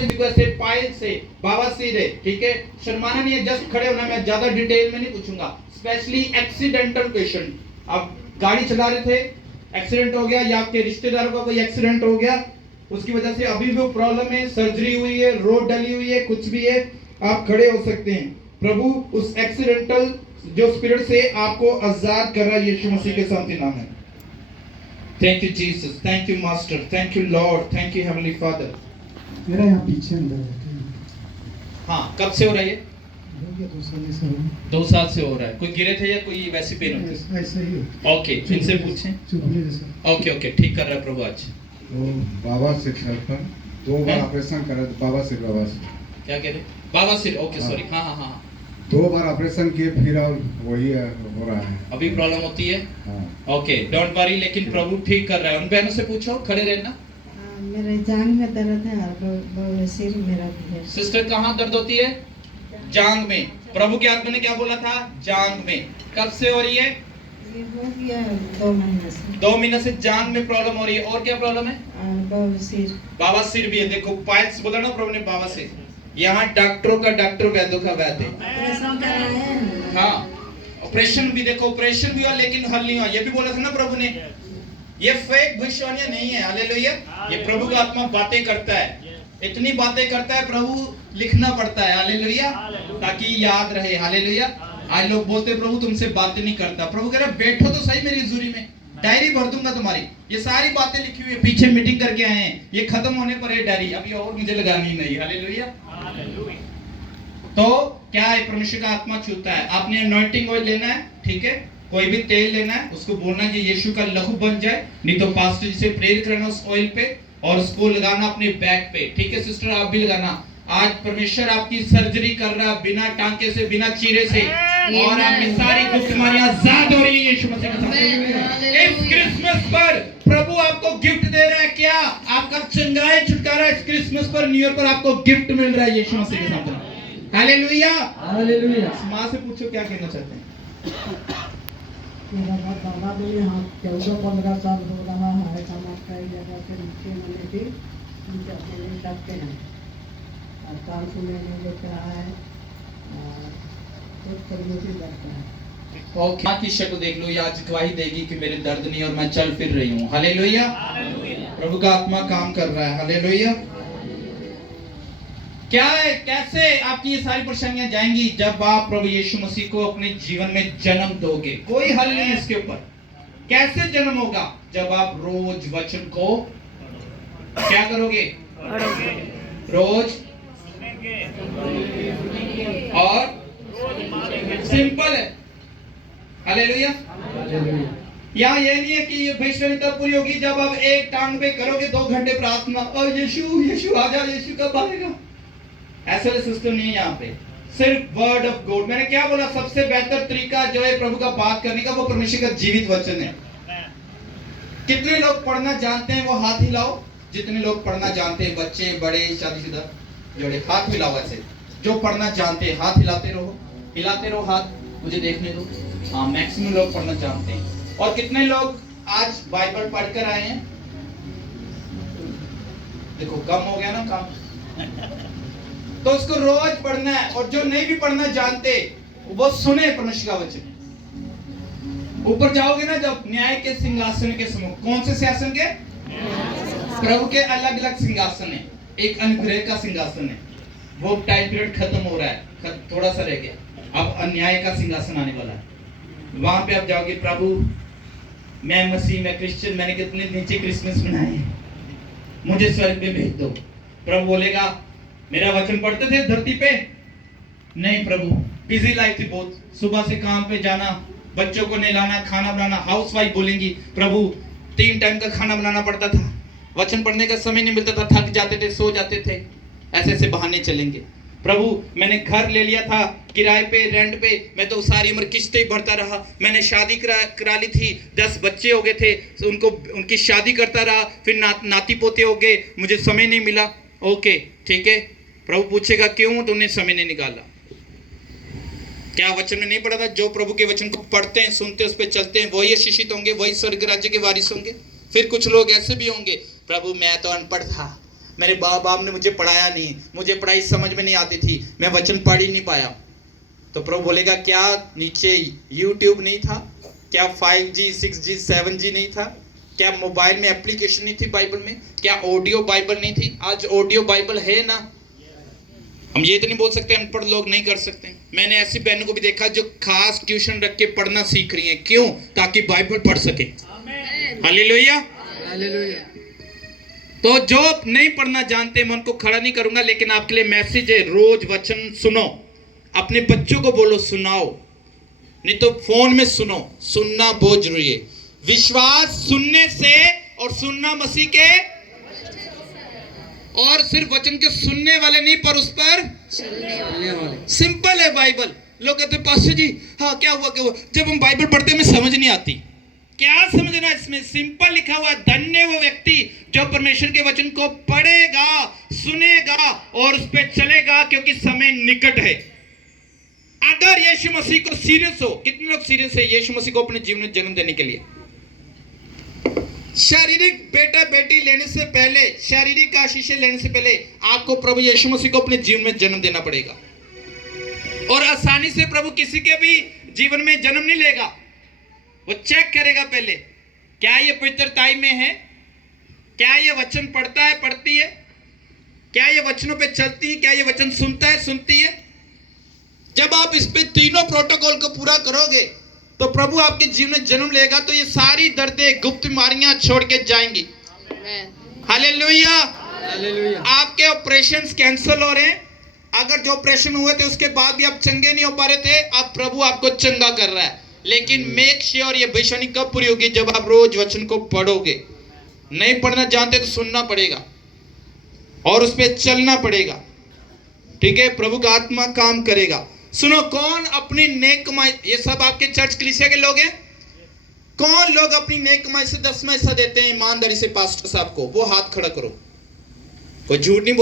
से पायल से बवासीर है, ठीक है, शर्माना नहीं है, जस्ट खड़े होना। मैं ज्यादा डिटेल में नहीं पूछूंगा। स्पेशली एक्सीडेंटल पेशेंट, आप गाड़ी चला रहे थे, एक्सीडेंट हो गया, या आपके रिश्तेदारों का कोई एक्सीडेंट हो गया, उसकी वजह से अभी भी प्रॉब्लम है, सर्जरी हुई है, रोड डली हुई है, कुछ भी है, आप खड़े हो सकते हैं। प्रभु उस एक्सीडेंटल जो स्पिरिट से आपको आजाद कर रहा है यीशु मसीह के शांति नाम है। Thank you Jesus, thank you master, thank you Lord, thank you heavenly father. मेरा यहाँ पीछे अंदर है। हाँ, कब से हो रहा है ये? हो गया 2 साल से। 2 साल से हो रहा है। कोई गिरे थे या कोई वैसी पेन होती है? ऐसा ही ओके, इनसे पूछें। चुभने जैसा। ओके ओके, ठीक कर रहा है प्रभु आज। तो बाबा से पर 2 बार ऑपरेशन करा, बाबा से क्या कह रहे? बाबा सिर, ओके सॉरी, हाँ हाँ हाँ। 2 बार ऑपरेशन किए, फिर और वही हो रहा है, अभी प्रॉब्लम होती है। हाँ। ओके, डोंट वरी, लेकिन प्रभु ठीक कर रहा है। उन बहनों से पूछो, खड़े रहना। मेरे जांग में दर्द है और बवासीर मेरा भी है। सिस्टर, कहाँ दर्द होती है? जांग में। प्रभु की आत्मा ने क्या बोला था? जांग में। कब से हो रही है? ये हो गया 2 महीने से। 2 महीने से जांग में प्रॉब्लम हो रही है। और क्या प्रॉब्लम है? बवासीर। बवासीर भी है। देखो, पाइल्स बोला ना प्रभु ने, बवासीर। यहाँ डॉक्टरों का डॉक्टर, वैद्यों का वैद्य। ऑपरेशन कराया है। हाँ, ऑपरेशन भी, देखो ऑपरेशन भी हुआ लेकिन हल नहीं हुआ। ये भी बोला था ना प्रभु ने। ये फेक भविष्यवाणियां नहीं है। हालेलुया। ये प्रभु का आत्मा बातें करता है, इतनी बातें करता है, प्रभु लिखना पड़ता है। हालेलुया, ताकि याद रहे। हालेलुया। आज लोग बोलते प्रभु तुमसे बातें नहीं करता। प्रभु कह रहा बैठो तो सही मेरी हजूरी में, डायरी भर दूंगा तुम्हारी। ये सारी बातें लिखी हुई है, पीछे मीटिंग करके आए हैं, ये खत्म होने पर है डायरी, अभी और मुझे लगानी नहीं। हालेलुया। तो क्या है? परमेश्वर का आत्मा छूता है। आपने अनॉइंटिंग ऑयल लेना है, ठीक है, कोई भी तेल लेना है, उसको बोलना है कि यीशु का लहू बन जाए, नहीं तो पास्टर जी से प्रेयर करना उस ऑयल पे, और उसको लगाना अपने बैक पे। ठीक है सिस्टर, आप भी लगाना। आज परमेश्वर आपकी सर्जरी कर रहा है, बिना टांके से, बिना चीरे से, और आप में सारी दुख बीमारियां आजाद हो रही है यीशु मसीह के नाम। इस क्रिसमस पर प्रभु आपको गिफ्ट दे रहा है। क्या? आपका चंगाई छुटकारा इस क्रिसमस पर, न्यू ईयर पर आपको गिफ्ट मिल रहा है यीशु मसीह के नाम। Hallelujah, hallelujah. माँ से पूछो क्या कहना चाहते हैं। मेरा दादा भी यहाँ 14-15 साल हो रहा है, खाना खाई जगह से नीचे मैंने भी उनके अकेले डरते हैं, और कान सुनने नहीं देता है, कुछ करने से डरता है। ओके, माँ की शक्ल देख लो, ये आज गवाही देगी कि मेरे दर्द नहीं और मैं चल फिर रही हूँ। हालेलुया। प्रभु का आत्मा काम कर रहा है। हालेलुया। क्या है, कैसे आपकी ये सारी परेशानियां जाएंगी? जब आप प्रभु यीशु मसीह को अपने जीवन में जन्म दोगे। कोई हल नहीं है इसके ऊपर। कैसे जन्म होगा? जब आप रोज वचन को क्या करोगे? रोज और सिंपल है। हालेलुया। यहाँ ये नहीं है कि ये भविष्यवाणी तब पूरी होगी जब आप एक टांग पे करोगे 2 घंटे प्रार्थना, और यीशु यीशु आ जा, यीशु कब आएगा। ऐसा सिस्टम नहीं है यहाँ पे। सिर्फ वर्ड ऑफ गॉड। मैंने क्या बोला? सबसे बेहतर तरीका जो है प्रभु का बात करने का, वो परमेश्वर का जीवित वचन है। कितने लोग पढ़ना जानते हैं? वो हाथ हिलाओ। जितने लोग पढ़ना जानते हैं, बच्चे, बड़े, शादीशुदा जोड़े, हाथ हिलाओ। ऐसे जो पढ़ना जानते हैं हाथ हिलाते रहो हाथ, मुझे देखने दो। हाँ, मैक्सिमम लोग पढ़ना जानते हैं। और कितने लोग आज बाइबल पढ़कर आए हैं? देखो, कम हो गया ना काम। तो उसको रोज पढ़ना है। और जो नहीं भी पढ़ना जानते, वो सुने परमेश्वर का वचन। ऊपर जाओगे ना जब, न्याय के सिंहासन के सम्मुख। कौन से सिंहासन के? प्रभु के अलग अलग सिंहासन है। एक अनुग्रह का सिंहासन है, वो टाइम पीरियड खत्म हो रहा है, थोड़ा सा रह गया। अब अन्याय का सिंहासन आने वाला है। वहां पे आप जाओगे, प्रभु मैं मसीह, मैं क्रिश्चियन, मैंने कितने नीचे क्रिसमस मनाए हैं, मुझे स्वर्ग में भेज दो। प्रभु बोलेगा, मेरा वचन पढ़ते थे धरती पे? नहीं प्रभु, बिजी लाइफ थी बहुत, सुबह से काम पे जाना, बच्चों को नहलाना, खाना बनाना। हाउसवाइफ बोलेंगी, प्रभु 3 टाइम का खाना बनाना पड़ता था, वचन पढ़ने का समय नहीं मिलता था, थक जाते थे, सो जाते थे। ऐसे ऐसे बहाने चलेंगे। प्रभु मैंने घर ले लिया था किराए पे, रेंट पे, मैं तो सारी उम्र किस्तें भरता रहा। मैंने शादी करा ली थी, 10 बच्चे हो गए थे, उनकी शादी करता रहा, फिर नाती पोते हो गए, मुझे समय नहीं मिला। ओके ठीक है, प्रभु पूछेगा क्यों तुमने समय नहीं निकाला? क्या वचन में नहीं पढ़ा था? जो प्रभु के वचन को पढ़ते हैं, सुनते हैं, उस पर चलते हैं, वही आशीषित होंगे, वही स्वर्ग राज्य के वारिस होंगे। फिर कुछ लोग ऐसे भी होंगे, प्रभु मैं तो अनपढ़ था, मेरे बाप ने मुझे पढ़ाया नहीं, मुझे पढ़ाई समझ में नहीं आती थी, मैं वचन पढ़ ही नहीं पाया। तो प्रभु बोलेगा क्या नीचे YouTube नहीं था? क्या 5G 6G 7G नहीं था? क्या मोबाइल में एप्लीकेशन नहीं थी बाइबल में? क्या ऑडियो बाइबल नहीं थी? आज ऑडियो बाइबल है ना। हम ये तो नहीं बोल सकते अनपढ़ लोग नहीं कर सकते। मैंने ऐसी बहनों को भी देखा जो खास ट्यूशन रख के पढ़ना सीख रही हैं। क्यों? ताकि बाइबल पढ़ सके। हालेलुया। तो जो नहीं पढ़ना जानते मैं उनको खड़ा नहीं करूंगा, लेकिन आपके लिए मैसेज है, रोज वचन सुनो, अपने बच्चों को बोलो सुनाओ, नहीं तो फोन में सुनो। सुनना बहुत जरूरी है। विश्वास सुनने से और सुनना मसीह के, और सिर्फ वचन के सुनने वाले नहीं पर उस पर चलने वाले। सिंपल है बाइबल। लोग कहते हैं पास्टर जी हाँ क्या हुआ क्या हुआ? जब हम बाइबल पढ़ते हैं हमें समझ नहीं आती। क्या समझना इसमें? सिंपल लिखा हुआ, धन्य वो व्यक्ति जो परमेश्वर के वचन को पढ़ेगा, सुनेगा और उस पर चलेगा, क्योंकि समय निकट है। अगर यीशु मसीह को सीरियस हो, कितने लोग सीरियस है यीशु मसीह को अपने जीवन में जन्म देने के लिए? शारीरिक बेटा बेटी लेने से पहले, शारीरिक आशीषें लेने से पहले आपको प्रभु यीशु मसीह को अपने जीवन में जन्म देना पड़ेगा। और आसानी से प्रभु किसी के भी जीवन में जन्म नहीं लेगा। वो चेक करेगा पहले, क्या ये पवित्रताई में है, क्या ये वचन पढ़ता है, पढ़ती है, क्या ये वचनों पे चलती है, क्या ये वचन सुनता है, सुनती है। जब आप इस पे तीनों प्रोटोकॉल को पूरा करोगे तो प्रभु आपके जीवन में जन्म लेगा, तो ये सारी दर्दें, गुप्त बीमारियां छोड़ के जाएंगी। हालेलुया। आपके ऑपरेशंस कैंसिल हो रहे हैं। अगर जो ऑपरेशन हुए थे उसके बाद भी आप चंगे नहीं हो पा रहे थे, अब प्रभु आपको चंगा कर रहा है। लेकिन मेक श्योर ये भविष्यवाणी कब पूरी होगी? जब आप रोज वचन को पढ़ोगे। नहीं पढ़ना जानते तो सुनना पड़ेगा और उस पर चलना पड़ेगा। ठीक है, प्रभु का आत्मा काम करेगा। सुनो, कौन अपनी नेक कमाई, ये सब आपके चर्च कलीसिया के लोग हैं, कौन लोग अपनी नेक कमाई से 10वां हिस्सा देते हैं ईमानदारी से पास्टर साहब को? वो हाथ खड़ा करो। कोई झूठ नहीं बोल